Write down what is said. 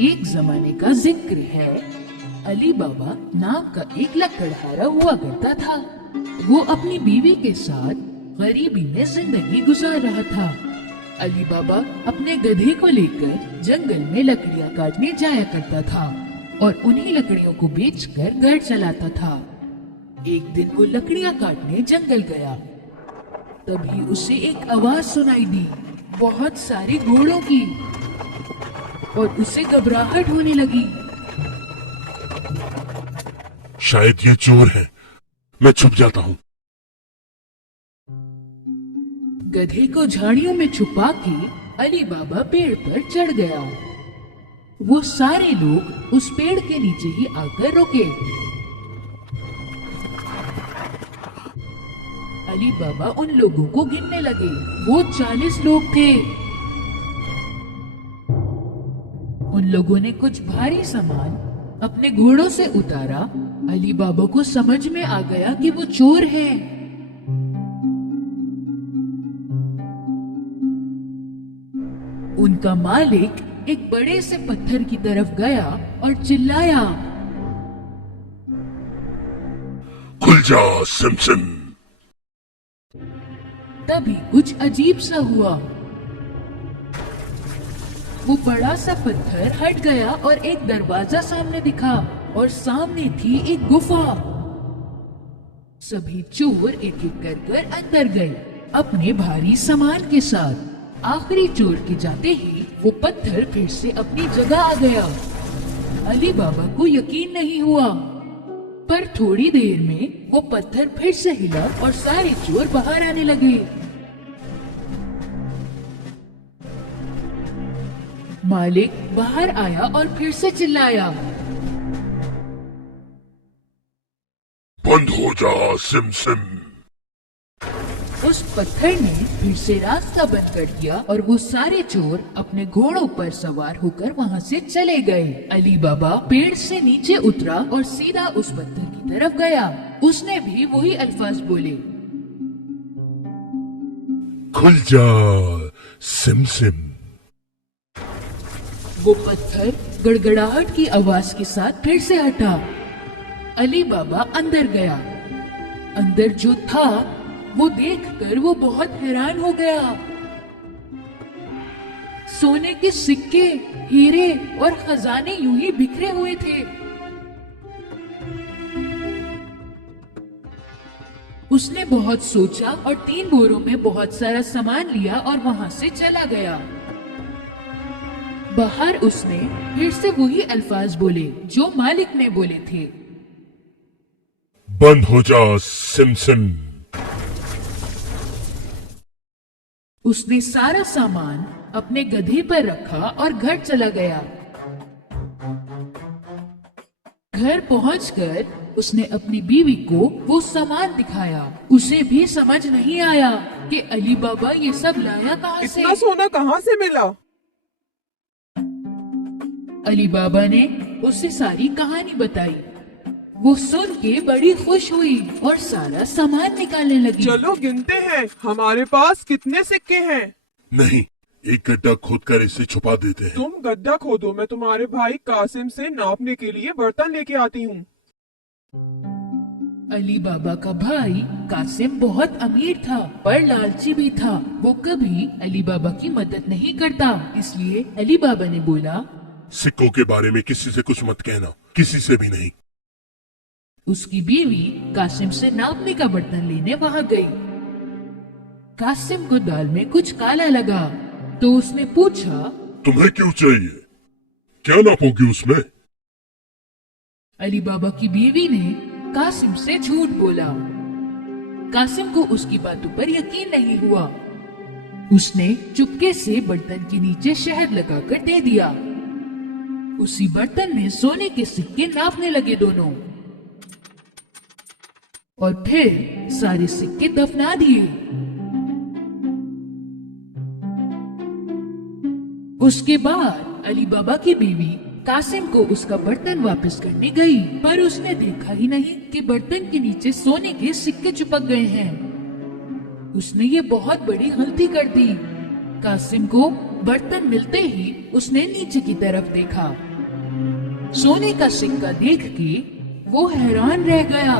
एक जमाने का जिक्र है। अली बाबा नाम का एक लकड़हारा हुआ करता था। वो अपनी बीवी के साथ गरीबी में जिंदगी गुजार रहा था। अली बाबा अपने गधे को लेकर जंगल में लकड़ियां काटने जाया करता था और उन्हीं लकड़ियों को बेचकर घर चलाता था। एक दिन वो लकड़ियां काटने जंगल गया। तभी उसे एक आवाज सुनाई दी, बहुत सारे घोड़ों की, और उसे घबराहट होने लगी। शायद ये चोर है, मैं छुप जाता हूँ। गधे को झाड़ियों में छुपा के अली बाबा पेड़ पर चढ़ गया। वो सारे लोग उस पेड़ के नीचे ही आकर रुके। अली बाबा उन लोगों को गिनने लगे। वो 40 लोग थे। उन लोगों ने कुछ भारी सामान अपने घोड़ों से उतारा। अली बाबा को समझ में आ गया कि वो चोर हैं। उनका मालिक एक बड़े से पत्थर की तरफ गया और चिल्लाया, खुल जा सिम्पसन। तभी कुछ अजीब सा हुआ। वो बड़ा सा पत्थर हट गया और एक दरवाजा सामने दिखा और सामने थी एक गुफा। सभी चोर एक एक कर अंदर गए अपने भारी सामान के साथ। आखिरी चोर के जाते ही वो पत्थर फिर से अपनी जगह आ गया। अली बाबा को यकीन नहीं हुआ, पर थोड़ी देर में वो पत्थर फिर से हिला और सारे चोर बाहर आने लगे। मालिक बाहर आया और फिर से चिल्लाया, बंद हो जा सिम्पसन। उस पत्थर ने फिर से रास्ता बंद कर दिया और वो सारे चोर अपने घोड़ों पर सवार होकर वहाँ से चले गए। अली बाबा पेड़ से नीचे उतरा और सीधा उस पत्थर की तरफ गया। उसने भी वही अल्फाज बोले, खुल जा सिमसिम। वो पत्थर गड़गड़ाहट की आवाज के साथ फिर से हटा। अली बाबा अंदर गया। अंदर जो था वो देखकर वो बहुत हैरान हो गया। सोने के सिक्के, हीरे और खजाने यूं ही बिखरे हुए थे। उसने बहुत सोचा और 3 बोरों में बहुत सारा सामान लिया और वहां से चला गया। बाहर उसने फिर से वही अल्फाज बोले जो मालिक ने बोले थे, बंद हो जा सिम्पसन। उसने सारा सामान अपने गधे पर रखा और घर चला गया। घर पहुंचकर उसने अपनी बीवी को वो सामान दिखाया। उसे भी समझ नहीं आया कि अली बाबा ये सब लाया कहाँ से। इतना सोना कहाँ से मिला? अली बाबा ने उसे सारी कहानी बताई। वो सुन के बड़ी खुश हुई और सारा सामान निकालने लगी। चलो गिनते हैं, हमारे पास कितने सिक्के हैं। नहीं, एक गड्ढा खोदकर इसे छुपा देते हैं। तुम गड्ढा खोदो, मैं तुम्हारे भाई कासिम से नापने के लिए बर्तन लेके आती हूँ। अली बाबा का भाई कासिम बहुत अमीर था पर लालची भी था। वो कभी अली बाबा की मदद नहीं करता। इसलिए अली बाबा ने बोला, सिक्कों के बारे में किसी से कुछ मत कहना, किसी से भी नहीं। उसकी बीवी कासिम से नापने का बर्तन लेने वहाँ गई। कासिम को दाल में कुछ काला लगा तो उसने पूछा, तुम्हें क्यों चाहिए? क्या नापोगी उसमें? अली बाबा की बीवी ने कासिम से झूठ बोला। कासिम को उसकी बातों पर यकीन नहीं हुआ। उसने चुपके से बर्तन के नीचे शहद लगाकर दे दिया। उसी बर्तन में सोने के सिक्के नापने लगे दोनों, और फिर सारे सिक्के दफना दिए। उसके बाद अली बाबा की बीवी कासिम को उसका बर्तन वापस करने गई, पर उसने देखा ही नहीं कि बर्तन के नीचे सोने के सिक्के चिपक गए हैं। उसने ये बहुत बड़ी गलती कर दी। कासिम को बर्तन मिलते ही उसने नीचे की तरफ देखा सोने का सिक्का देख के वो हैरान रह गया।